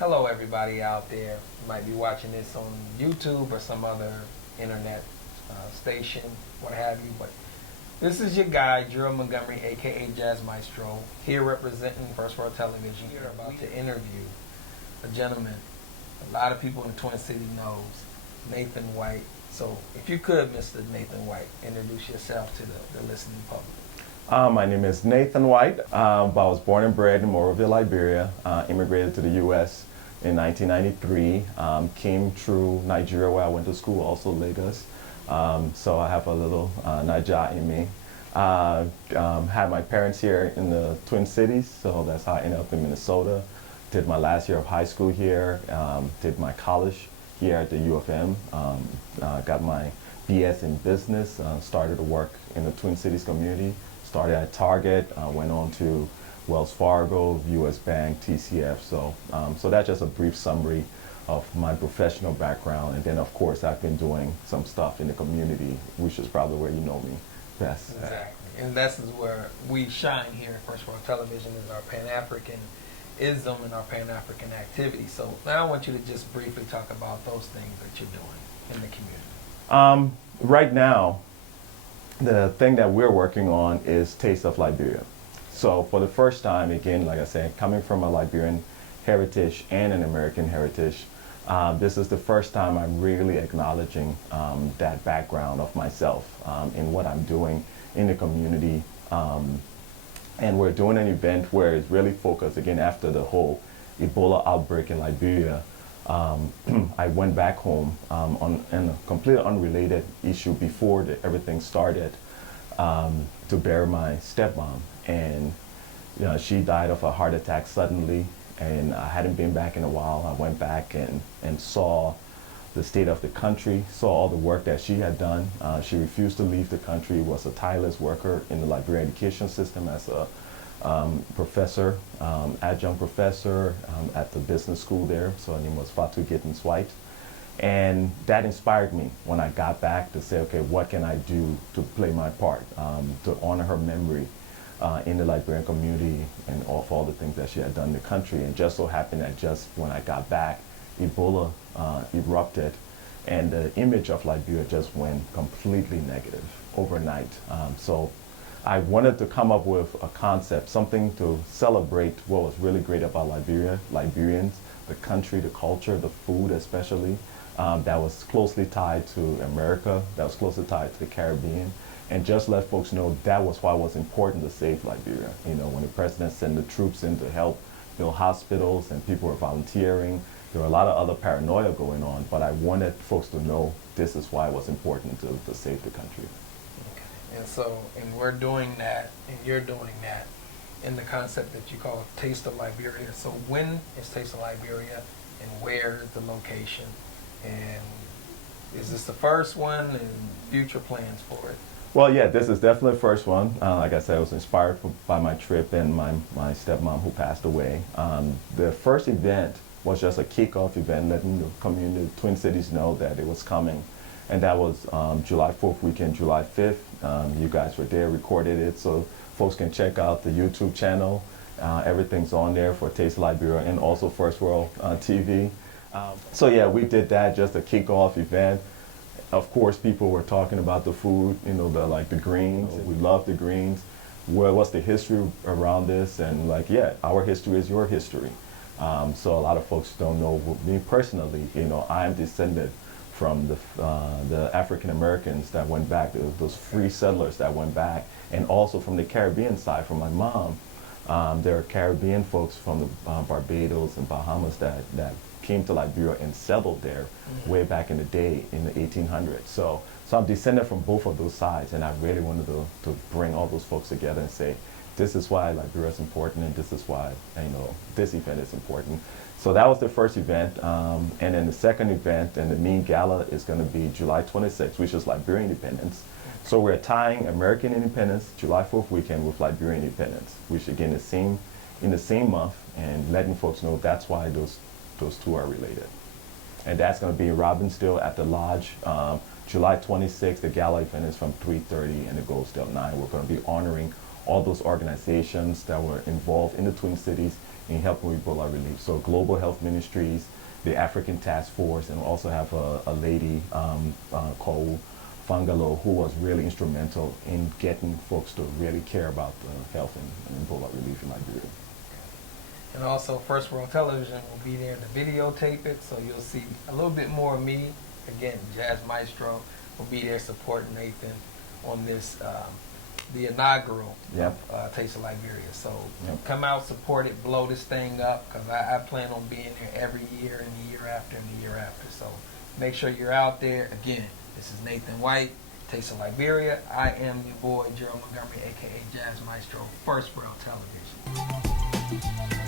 Hello, everybody out there. You might be watching this on YouTube or some other internet station, what have you. But this is your guy, Gerald Montgomery, aka Jazz Maestro, here representing First World Television. We're about to interview a gentleman a lot of people in the Twin Cities knows, Nathan White. So, if you could, Mr. Nathan White, introduce yourself to the listening public. My name is Nathan White. I was born and bred in Monrovia, Liberia. Immigrated to the U.S. in 1993. Came through Nigeria, where I went to school, also Lagos. So I have a little Naija in me. Had my parents here in the Twin Cities, so that's how I ended up in Minnesota. Did my last year of high school here. Did my college here at the U of M. Got my BS in business. Started to work in the Twin Cities community. Started at Target, went on to Wells Fargo, U.S. Bank, TCF. So that's just a brief summary of my professional background. And then, of course, I've been doing some stuff in the community, which is probably where you know me best. Exactly. And this is where we shine here at First World Television, is our Pan-Africanism and our Pan-African activity. So now I want you to just briefly talk about those things that you're doing in the community. Right now, the thing that we're working on is Taste of Liberia. So for the first time, again, like I said, coming from a Liberian heritage and an American heritage, this is the first time I'm really acknowledging that background of myself in what I'm doing in the community. And we're doing an event where it's really focused, again, after the whole Ebola outbreak in Liberia. I went back home on a completely unrelated issue before everything started to bury my stepmom. And she died of a heart attack suddenly, and I hadn't been back in a while. I went back and saw the state of the country, saw all the work that she had done. She refused to leave the country, was a tireless worker in the Liberian education system as a professor, adjunct professor at the business school there. So her name was Fatu Gittins White. And that inspired me when I got back to say, okay, what can I do to play my part, to honor her memory in the Liberian community and of all the things that she had done in the country. And just so happened that just when I got back, Ebola erupted, and the image of Liberia just went completely negative overnight. So I wanted to come up with a concept, something to celebrate what was really great about Liberia, Liberians, the country, the culture, the food especially, that was closely tied to America, that was closely tied to the Caribbean, and just let folks know that was why it was important to save Liberia. You know, when the president sent the troops in to help build hospitals and people were volunteering, there were a lot of other paranoia going on, but I wanted folks to know this is why it was important to save the country. Okay. And so, and we're doing that, and you're doing that in the concept that you call Taste of Liberia. So when is Taste of Liberia, and where is the location? And is this the first one, and future plans for it? Well, yeah, this is definitely the first one. Like I said, I was inspired by my trip and my stepmom who passed away. The first event was just a kickoff event, letting the community, Twin Cities, know that it was coming. And that was July 4th weekend, July 5th. You guys were there, recorded it, so folks can check out the YouTube channel. Everything's on there for Taste Liberia and also First World TV. So yeah, we did that, just a kickoff event. Of course, people were talking about the food, you know, the greens. We love the greens. What's the history around this? And like, yeah, our history is your history. So a lot of folks don't know me personally. You know, I am descended from the African Americans that went back, those free settlers that went back, and also from the Caribbean side, from my mom. There are Caribbean folks from the Barbados and Bahamas that came to Liberia and settled there way back in the day in the 1800s. So I'm descended from both of those sides, and I really wanted to bring all those folks together and say, this is why Liberia is important, and this is why, you know, this event is important. So that was the first event, and then the second event and the main gala is going to be July 26th, which is Liberian independence. So we're tying American independence, July 4th weekend, with Liberian independence, which again is in the same month, and letting folks know that's why those two are related. And that's going to be in Robbinsdale at the Lodge. July 26th, the gala event is from 3:30 and it goes till 9. We're going to be honoring all those organizations that were involved in the Twin Cities in helping with Ebola relief. So Global Health Ministries, the African Task Force, and we also have a lady called Fangalo, who was really instrumental in getting folks to really care about health and Ebola relief in Liberia. And also First World Television will be there to videotape it, so you'll see a little bit more of me. Again, Jazz Maestro will be there supporting Nathan on this, the inaugural Taste of Liberia. So come out, support it, blow this thing up, because I plan on being there every year and the year after and the year after. So make sure you're out there. Again, this is Nathan White, Taste of Liberia. I am your boy, Gerald Montgomery, a.k.a. Jazz Maestro, First World Television.